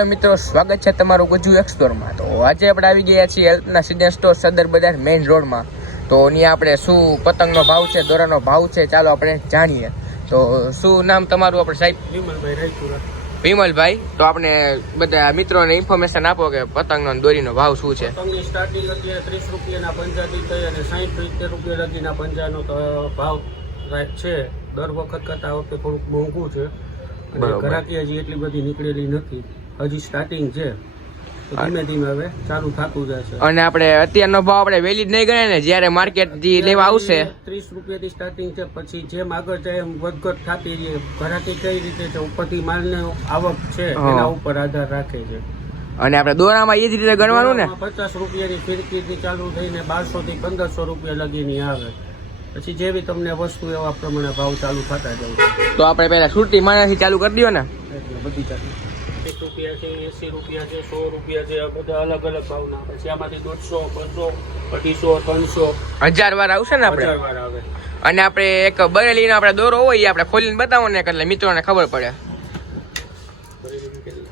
Hello મિત્રો સ્વાગત છે તમારું ગુજુ એક્સપ્લોરમાં તો આજે આપણે આવી ગયા છીએ હેલ્થના સિઝન સ્ટોર સદર બજાર મેઇન રોડમાં તો ત્યાં આપણે શું પતંગનો ભાવ છે દોરાનો ભાવ છે ચાલો આપણે જાણીએ. તો શું નામ તમારું આપણે સાહેબ? વિમલભાઈ રાયપુરા વિમલભાઈ તો આપણે બધા મિત્રોને ઇન્ફોર્મેશન આપો કે પતંગનો અને દોરીનો ભાવ શું છે. પતંગની સ્ટાર્ટિંગ અત્યારે ત્રીસ રૂપિયાના પંજાબી થઈ અને સાહીઠ સિત્તેર રૂપિયા લગીના પંજાનો તો ભાવ છે. દર વખત કરતાં આ વખતે થોડુંક મોંઘું છે. અને હજી એટલી બધી નીકળેલી નથી. હજી સ્ટાર્ટિંગ છે. ધીમે ધીમે હવે ચાલુ થતું જશે. અને આપણે અત્યારનો ભાવ આપણે વેલી જ નહીં ગણાય ને જ્યારે માર્કેટ લેવા આવશે. ત્રીસ રૂપિયાથી સ્ટાર્ટિંગ છે પછી જેમ આગળ જાય એમ વધઘટ થતી રહે. ઘરાકી કઈ રીતે છે ઉપરથી માલને આવક છે એના ઉપર આધાર રાખે છે. અને આપણે દોરામાં એ જ રીતે ગણવાનું ને? પચાસ રૂપિયાની ફિરકીથી ચાલુ થઈને બારસો થી પંદરસો રૂપિયા લગીની આવે. પછી જેવી તમને વસ્તુ એવા પ્રમાણે ભાવ ચાલુ થતા જાય. તો આપણે પહેલા સુરતી માણસથી ચાલુ કરી દો ને. બધી એક રૂપિયા છે એંસી રૂપિયા છે સો રૂપિયા છે બધા અલગ અલગ ભાવના પછી આમાંથી દોઢસો બસો અઢીસો ત્રણસો હજાર વાર આવશે ને આપણે? હજાર વાર આવે. અને આપણે એક બરેલીનો આપણે દોરો હોય એ આપણે ખોલીને બતાવો ને એટલે મિત્રોને ખબર પડે. બરેલીનું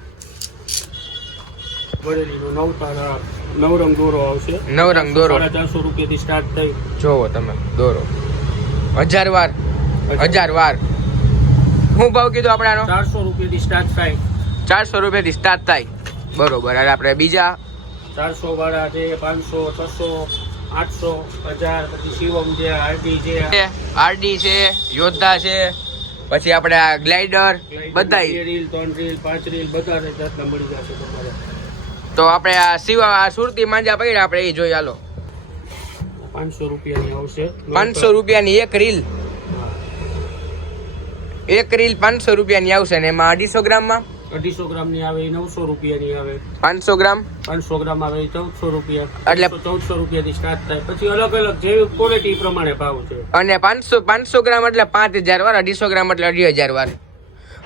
બરેલીનો નવ તારા નવરંગ દોરો આવશે. નવરંગ દોરો. સાડા ચારસો રૂપિયાથી સ્ટાર્ટ થઈ. જોવો તમે દોરો. હજાર વાર હજાર. વાર. હું ભાવ કીધું આપણે આનો ચારસો રૂપિયાથી સ્ટાર્ટ થાય. ચારસો રૂપિયાથી સ્ટાર્ટ થાય. બરોબર અને આપણે બીજા. ચારસો વાળા છે પાંચસો છસો આઠસો હજાર પછી શિવમ છે આરડી છે. આરડી છે યોદ્ધા છે પછી આપણે આ ગ્લાઇડર બધા રીલ ત્રણ રીલ પાંચ રીલ બધા જાતના મળી જશે તમારે. તો આપણે આ શિવા આ સુરતી માંજા પડ્યા આપણે એ જોઈ હાલો પાંચસો રૂપિયાની આવશે. પાંચસો રૂપિયાની એક રીલ. એક રીલ પાંચસો રૂપિયાની આવશે ને એમાં અઢીસો ગ્રામમાં? અઢીસો ગ્રામની આવે એ નવસો રૂપિયાની આવે. પાંચસો ગ્રામ? પાંચસો ગ્રામ આવે એ ચૌદસો રૂપિયા. એટલે- ચૌદસો રૂપિયાથી સ્ટાર્ટ થાય. પછી અલગ અલગ જેવી ક્વોલિટી પ્રમાણે ભાવ છે. અને પાંચસો પાંચસો ગ્રામ એટલે પાંચ હજાર વાર અઢીસો ગ્રામ એટલે અઢી હજાર વાર.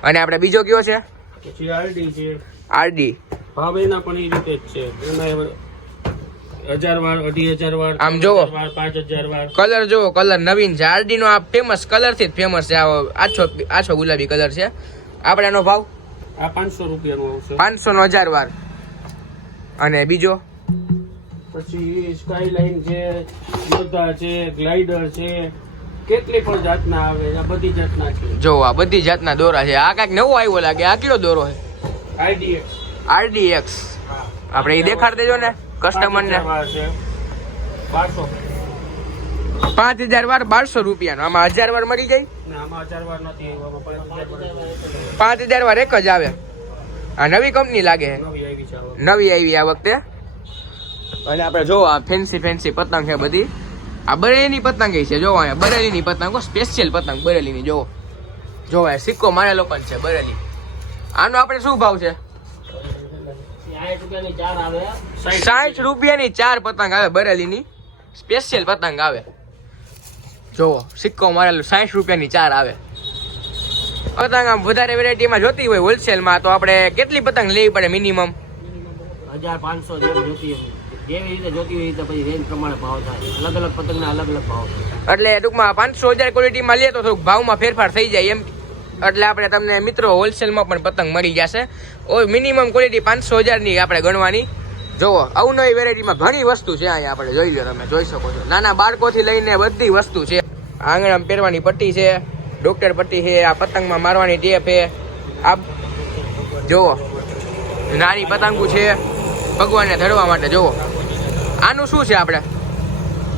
અને આપણે બીજો કયો છે? પછી આરડી છે. આરડી ભાવ એના પણ એ રીતે જ છે. એમાં હજાર વાર અઢી હજાર વાર આમ જોવો. પાંચ હજાર વાર. કલર જોવો કલર નવીન છે. આરડી નો આ ફેમસ કલરથી જ ફેમસ છે. આવો આછો આછો ગુલાબી કલર છે. આપણે એનો ભાવ? આ પાંચસો રૂપિયાનું આવશે. પાંચસો નો હજાર વાર. અને બીજો? પછી સ્કાયલાઇન છે યોદ્ધા છે ગ્લાઇડર છે કેટલી પણ જાતના આવે આ બધી જાતના છે. જો આ બધી જાતના દોરા છે. આ કાંઈક નવો આવ્યો લાગે. આ કયો દોરો છે? આરડીએક્સ આરડીએક્સ આપણે એ દેખાડ દેજો ને કસ્ટમર ને. બારસો. પાંચ હજાર વાર બારસો રૂપિયાનો. આમાં હજાર વાર મળી જાય? પાંચ હજાર વાર એક જ આવે. આ નવી કંપની લાગે? નવી આવી આ વખતે. અને આપણે જો આ ફેન્સી ફેન્સી પતંગ છે બધી. આ બરેલીની પતંગ છે જો અહીંયા. બરેલીની પતંગ સ્પેશિયલ પતંગ બરેલીની જો જો આ સિક્કો મારેલો પણ છે બરેલી. આનો આપણે શું ભાવ છે? સાઠ રૂપિયાની ચાર પતંગ આવે બરેલીની. સ્પેશિયલ પતંગ આવે. જોવો સિક્કો મારેલો સાઠ રૂપિયાની ચાર આવે. પતંગ આમ વધારે વેરાયટીમાં જોતી હોય હોલસેલમાં તો આપણે કેટલી પતંગ લેવી પડે મિનિમમ હજાર પાંચસો જેમ જોતી જેવી રીતે જોતી હોય એ પછી રેન્જ પ્રમાણે ભાવ થાય. અલગ અલગ પતંગના અલગ અલગ ભાવ એટલે ટૂંકમાં પાંચસો હજાર ક્વોલિટીમાં લે તો થોડુંક ભાવમાં ફેરફાર થઈ જાય એમ. એટલે આપણે તમને મિત્રો હોલસેલમાં પણ પતંગ મળી જશે. ઓ મિનિમમ ક્વોલિટી પાંચસો હજારની આપણે ગણવાની. જુઓ અવનવી વેરાયટીમાં ઘણી વસ્તુ છે અહીંયા આપણે જોઈ લો તમે જોઈ શકો છો. નાના બાળકોથી લઈને બધી વસ્તુ છે. આંગણામાં પહેરવાની પટ્ટી છે ડોક્ટર પટ્ટી છે આ પતંગમાં મારવાની ટેપ છે. આ જુઓ નાની પતંગો છે. ભગવાનને ધરવા માટે જુઓ. આનું શું છે આપણે?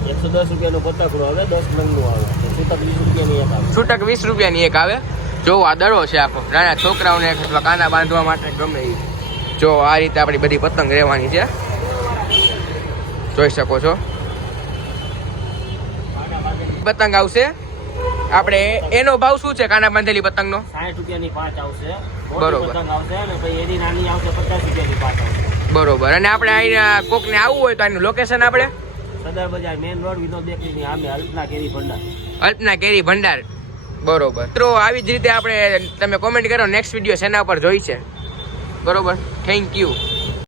એકસો દસ રૂપિયાનો પતંગડો આવે દસ નંગનું આવે. છૂટક વીસ રૂપિયાની એક આવે. છૂટક વીસ રૂપિયાની એક આવે. જો આ દડો છે આખો. નાના છોકરાઓને અથવા કાના બાંધવા માટે ગમે એ જો આ રીતે આપણી બધી પતંગ રહેવાની છે. જોઈ શકો છો. પતંગ આવશે. આપણે એનો ભાવ શું છે? કાના બાંધેલી પતંગનો? સાઠ રૂપિયાની પાંચ આવશે. બરોબર. પતંગ આવશે અને પછી એની નાની આવશે પચાસ રૂપિયાની પાંચ આવશે. બરોબર. અને આપણે અહીંયા કોકને આવવું હોય તો આનું લોકેશન આપણે? સદર બજાર મેઇન રોડ વિનોદ બેકરીની સામે અલ્પના કેરી ભંડાર. અલ્પના કેરી ભંડાર. બરોબર. તો આવી જ રીતે આપણે તમે કોમેન્ટ કરો. નેક્સ્ટ વીડિયો શેના પર જોઈ છે? બરોબર થેન્ક યુ